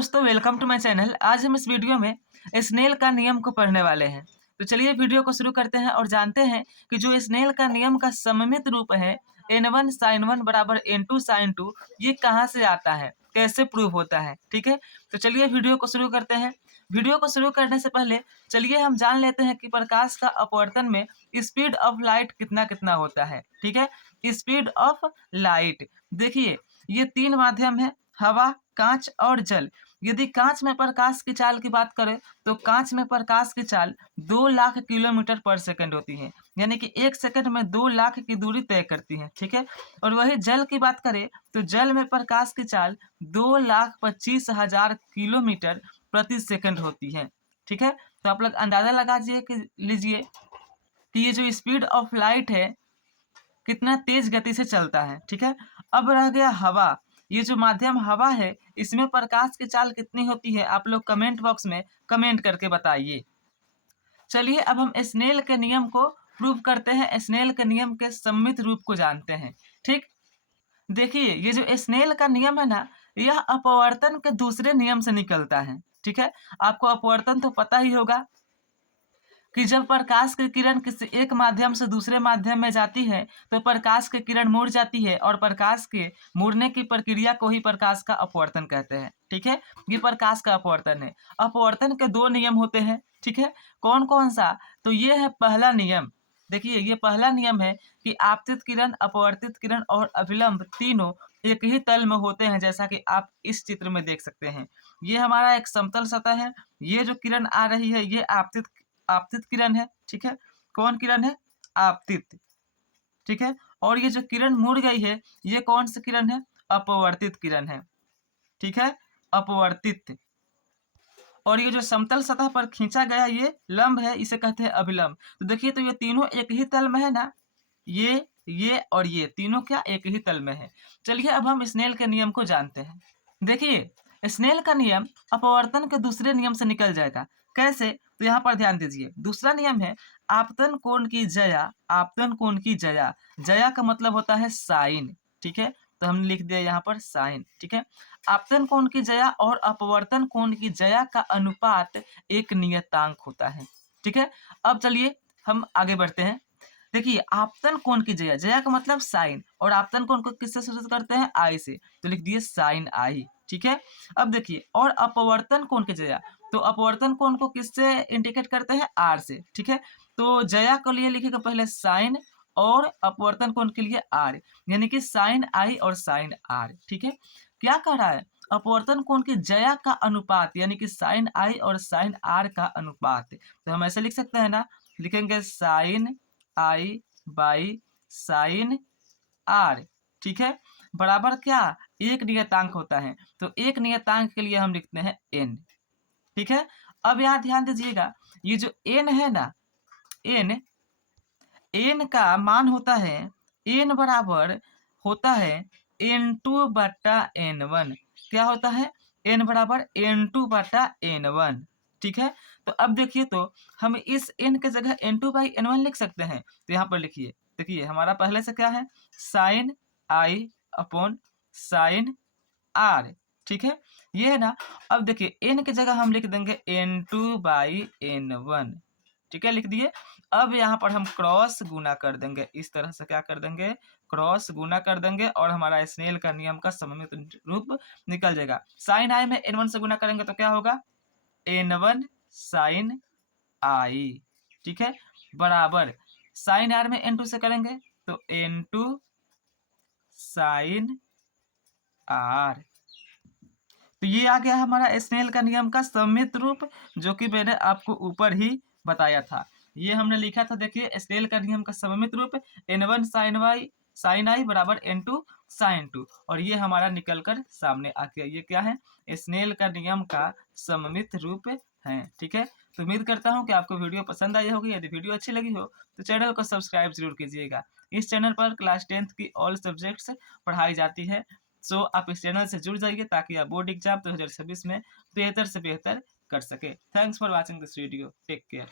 दोस्तों, welcome to my channel. आज हम इस वीडियो में स्नेल का नियम को पढ़ने वाले हैं। तो चलिए वीडियो को शुरू करते हैं और जानते हैं कि जो स्नेल का नियम का सममित रूप है n1 sin 1 बराबर n2 sin 2, ये कहाँ से आता है, कैसे प्रूव होता है। ठीक है, तो चलिए वीडियो को शुरू करते हैं। वीडियो को शुरू करने से पहले चलिए हम जान लेते हैं कि प्रकाश का अपवर्तन में स्पीड ऑफ लाइट कितना कितना होता है। ठीक है, स्पीड ऑफ लाइट देखिए, ये तीन माध्यम है, हवा, कांच और जल। यदि कांच में प्रकाश की चाल की बात करें तो कांच में प्रकाश की चाल 2 लाख किलोमीटर पर सेकंड होती है, यानी कि 1 सेकंड में 2 लाख की दूरी तय करती है। ठीक है, और वही जल की बात करें तो जल में प्रकाश की चाल 2,25,000 किलोमीटर प्रति सेकंड होती है। ठीक है, तो आप लोग अंदाजा लगा लीजिए कि ये जो स्पीड ऑफ लाइट है कितना तेज गति से चलता है। ठीक है, अब रह गया हवा। ये जो माध्यम हवा है, इसमें प्रकाश की चाल कितनी होती है, आप लोग कमेंट बॉक्स में कमेंट करके बताइए। चलिए अब हम स्नेल के नियम को प्रूव करते हैं, स्नेल के नियम के सममित रूप को जानते हैं। ठीक, देखिए ये जो स्नेल का नियम है ना, यह अपवर्तन के दूसरे नियम से निकलता है। ठीक है, आपको अपवर्तन तो पता ही होगा कि जब प्रकाश की किरण किसी एक माध्यम से दूसरे माध्यम में जाती है तो प्रकाश की किरण मुड़ जाती है और प्रकाश के मुड़ने की प्रक्रिया को ही प्रकाश का अपवर्तन कहते हैं। ठीक है, ये प्रकाश का अपवर्तन है। अपवर्तन के दो नियम होते हैं। ठीक है, कौन कौन सा? तो ये है पहला नियम। देखिए ये पहला नियम है कि आपतित किरण, अपवर्तित किरण और अभिलंब तीनों एक ही तल में होते हैं, जैसा कि आप इस चित्र में देख सकते हैं। ये हमारा एक समतल सतह है, ये जो किरण आ रही है ये आपतित आपतित किरण है। ठीक है, कौन किरण है? आपतित। ठीक है, और ये जो किरण मुड़ गई है ये कौन सी किरण है? अपवर्तित किरण है। ठीक है, अपवर्तित। और ये जो समतल सतह पर खींचा गया ये लंब है, इसे कहते हैं अभिलंब। तो देखिए, तो ये तीनों एक ही तल में है ना, ये और ये तीनों क्या एक ही तल में है। चलिए अब हम स्नेल के नियम को जानते हैं। देखिए स्नेल का नियम अपवर्तन के दूसरे नियम से निकल जाएगा। कैसे? तो यहाँ पर ध्यान दीजिए, दूसरा नियम है आपतन कोण की जया। आपतन कोण की जया, जया का मतलब होता है साइन। ठीक है, तो हमने लिख दिया यहाँ पर साइन। ठीक है, आपतन कोण की जया और अपवर्तन कोण की जया का अनुपात एक नियतांक होता है। ठीक है, अब चलिए हम आगे बढ़ते हैं। देखिए आपतन कोण की जया, जया का मतलब साइन, और आपतन कोण को किससे सूचित करते हैं? आई से, तो लिख दिए साइन आई। ठीक है, अब देखिए और अपवर्तन कोण की जया, तो अपवर्तन कोण को किससे इंडिकेट करते हैं? आर से। ठीक है, तो जया के लिए लिखेगा पहले साइन और अपवर्तन कोण के लिए आर, यानी कि साइन आई और साइन आर। ठीक है, क्या कह रहा है? अपवर्तन कोण की जया का अनुपात, यानी कि साइन आई और साइन आर का अनुपात। तो हम ऐसे लिख सकते हैं ना, लिखेंगे sine i by sine r. ठीक है, बराबर क्या? एक नियतांक होता है, तो एक नियतांक के लिए हम लिखते हैं एन। ठीक है, अब यहाँ ध्यान दीजिएगा, ये जो एन है ना, एन एन का मान होता है, एन बराबर होता है एन टू बटा एन वन। क्या होता है? एन बराबर एन टू बटा एन वन। ठीक है, तो अब देखिए, तो हम इस एन के जगह n two by n one लिख सकते हैं। तो यहाँ पर लिखिए, देखिए हमारा पहले से क्या है? Sine i upon sine r. ठीक है, ये है ना। अब देखिए एन की जगह हम लिख देंगे n two by n one. ठीक है, लिख दिए। अब यहाँ पर हम क्रॉस गुना कर देंगे, इस तरह से क्या कर देंगे? क्रॉस गुना कर देंगे और हमारा स्नेल का नियम का सममित रूप निकल जाएगा। साइन आई में एन वन से गुना करेंगे तो क्या होगा? एन वन साइन आई। ठीक है, बराबर साइन आर में एन टू से करेंगे तो एन टू साइन आर। तो ये आ गया हमारा स्नेल का नियम का सममित रूप, जो कि मैंने आपको ऊपर ही बताया था। ये हमने लिखा था, देखिए स्नेल का नियम का सममित रूप एन वन साइन आई बराबर एन टू साइन टू, और ये हमारा निकल कर सामने आ गया। ये क्या है? स्नेल का नियम का सममित रूप है। ठीक है, तो उम्मीद करता हूँ कि आपको वीडियो पसंद आई होगी। यदि वीडियो अच्छी लगी हो तो चैनल को सब्सक्राइब जरूर कीजिएगा। इस चैनल पर क्लास 10th की ऑल सब्जेक्ट्स पढ़ाई जाती है। सो आप इस चैनल से जुड़ जाइए ताकि आप बोर्ड एग्जाम 2026 में बेहतर से बेहतर कर सके। Thanks for watching this video, take care.